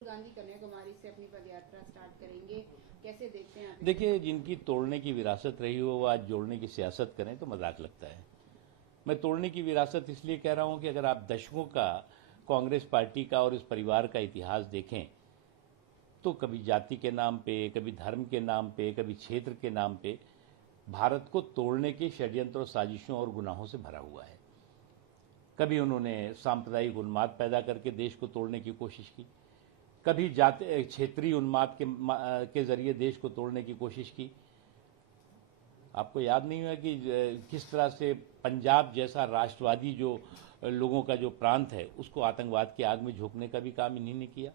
गांधी कन्याकुमारी से अपनी पदयात्रा स्टार्ट करेंगे, कैसे देखते हैं आप? देखिए, जिनकी तोड़ने की विरासत रही हो वो आज जोड़ने की सियासत करें तो मजाक लगता है। मैं तोड़ने की विरासत इसलिए कह रहा हूं कि अगर आप दशकों का कांग्रेस पार्टी का और इस परिवार का इतिहास देखें तो कभी जाति के नाम पे, कभी धर्म के नाम पे, कभी क्षेत्र के नाम पे भारत को तोड़ने के षड्यंत्र, साजिशों और गुनाहों से भरा हुआ है। कभी उन्होंने सांप्रदायिक उन्माद पैदा करके देश को तोड़ने की कोशिश की, कभी जाति क्षेत्रीय उन्माद के जरिए देश को तोड़ने की कोशिश की। आपको याद नहीं हुआ कि किस तरह से पंजाब जैसा राष्ट्रवादी जो लोगों का जो प्रांत है उसको आतंकवाद की आग में झोंकने का भी काम इन्हीं ने किया।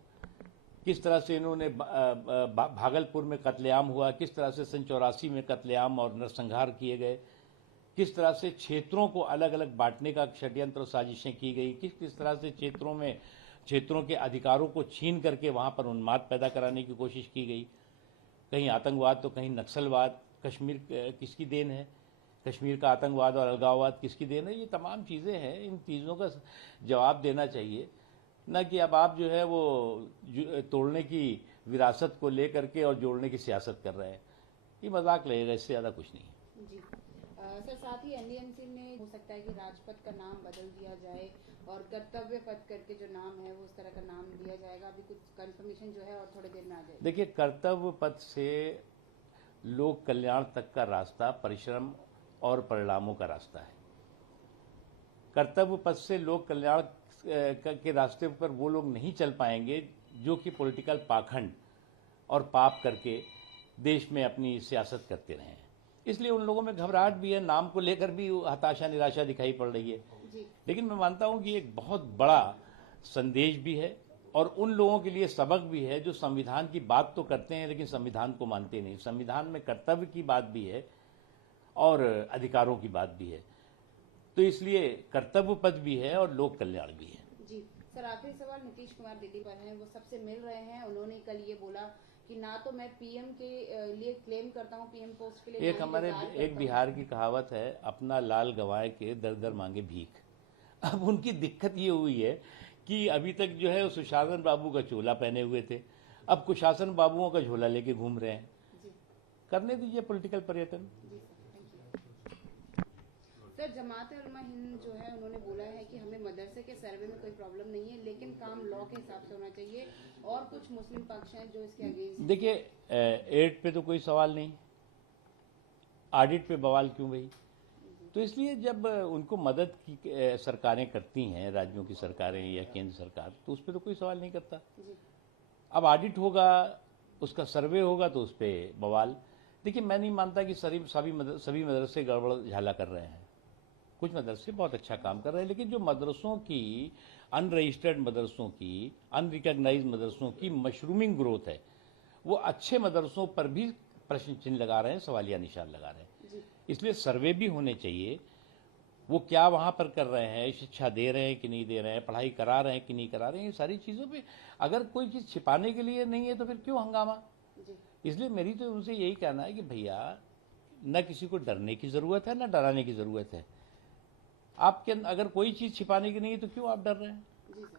किस तरह से इन्होंने भागलपुर में कत्लेआम हुआ, किस तरह से सन 84 में कत्लेआम और नरसंहार किए गए, किस तरह से क्षेत्रों को अलग अलग बांटने का षड्यंत्र और साजिशें की गई, किस किस तरह से क्षेत्रों के अधिकारों को छीन करके वहां पर उन्माद पैदा कराने की कोशिश की गई। कहीं आतंकवाद तो कहीं नक्सलवाद। कश्मीर किसकी देन है? कश्मीर का आतंकवाद और अलगाववाद किसकी देन है? ये तमाम चीज़ें हैं, इन चीज़ों का जवाब देना चाहिए, न कि अब आप जो है वो तोड़ने की विरासत को लेकर के और जोड़ने की सियासत कर रहे हैं। ये मजाक लगेगा, इससे ज़्यादा कुछ नहीं। जी सर, साथ ही एनडीएमसी ने हो सकता है कि राजपथ का नाम बदल दिया जाए और कर्तव्य पथ करके जो नाम है वो उस तरह का नाम दिया जाएगा। अभी कुछ कंफर्मेशन जो है और थोड़ी देर में आ जाएगी। देखिए, कर्तव्य पथ से लोक कल्याण तक का रास्ता परिश्रम और परिणामों का रास्ता है। कर्तव्य पथ से लोक कल्याण के रास्ते पर वो लोग नहीं चल पाएंगे जो कि पॉलिटिकल पाखंड और पाप करके देश में अपनी सियासत करते रहे हैं। इसलिए उन लोगों में घबराहट भी है, नाम को लेकर भी हताशा निराशा दिखाई पड़ रही है। लेकिन मैं मानता हूं कि एक बहुत बड़ा संदेश भी है और उन लोगों के लिए सबक भी है जो संविधान की बात तो करते हैं लेकिन संविधान को मानते नहीं। संविधान में कर्तव्य की बात भी है और अधिकारों की बात भी है, तो इसलिए कर्तव्य पद भी है और लोक कल्याण भी है। जी सर, आखिरी सवाल। नीतीश कुमार दिल्ली पर हैं, वो सबसे मिल रहे हैं। उन्होंने कल ये बोला कि ना तो मैं पीएम के लिए क्लेम करता हूँ, पीएम पोस्ट के लिए। एक बिहार की कहावत है, अपना लाल गंवाए के दर दर मांगे भीख। अब उनकी दिक्कत ये हुई है कि अभी तक जो है सुशासन बाबू का चोला पहने हुए थे, अब कुशासन बाबुओं का झोला लेके घूम रहे हैं। करने दीजिए पॉलिटिकल पर्यटन। सर, जमात-ए-उलमा हिंद जो है उन्होंने बोला है कि हमें मदरसे के सर्वे में कोई प्रॉब्लम नहीं है, लेकिन काम लॉ के हिसाब से होना चाहिए, और कुछ मुस्लिम पक्ष हैं जो इसके अगेंस्ट। देखिए, एड पे तो कोई सवाल नहीं, ऑडिट पे बवाल क्यों भाई? तो इसलिए जब उनको मदद की सरकारें करती हैं, राज्यों की सरकारें या केंद्र सरकार, तो उस पर तो कोई सवाल नहीं करता। अब ऑडिट होगा, उसका सर्वे होगा तो उस पर बवाल। देखिए, मैं नहीं मानता कि सभी मदरसे गड़बड़ झाला कर रहे हैं। कुछ मदरसे बहुत अच्छा काम कर रहे हैं, लेकिन जो मदरसों की अनरजिस्टर्ड मदरसों की, अनरिकॉग्नाइज्ड मदरसों की मशरूमिंग ग्रोथ है, वो अच्छे मदरसों पर भी प्रश्न चिन्ह लगा रहे हैं, सवालिया निशान लगा रहे हैं। इसलिए सर्वे भी होने चाहिए, वो क्या वहां पर कर रहे हैं, शिक्षा दे रहे हैं कि नहीं दे रहे हैं, पढ़ाई करा रहे हैं कि नहीं करा रहे हैं, ये सारी चीज़ों पे अगर कोई चीज़ छिपाने के लिए नहीं है तो फिर क्यों हंगामा? इसलिए मेरी तो उनसे यही कहना है कि भैया, न किसी को डरने की ज़रूरत है न डराने की ज़रूरत है। आपके अगर कोई चीज़ छिपाने की नहीं है तो क्यों आप डर रहे हैं?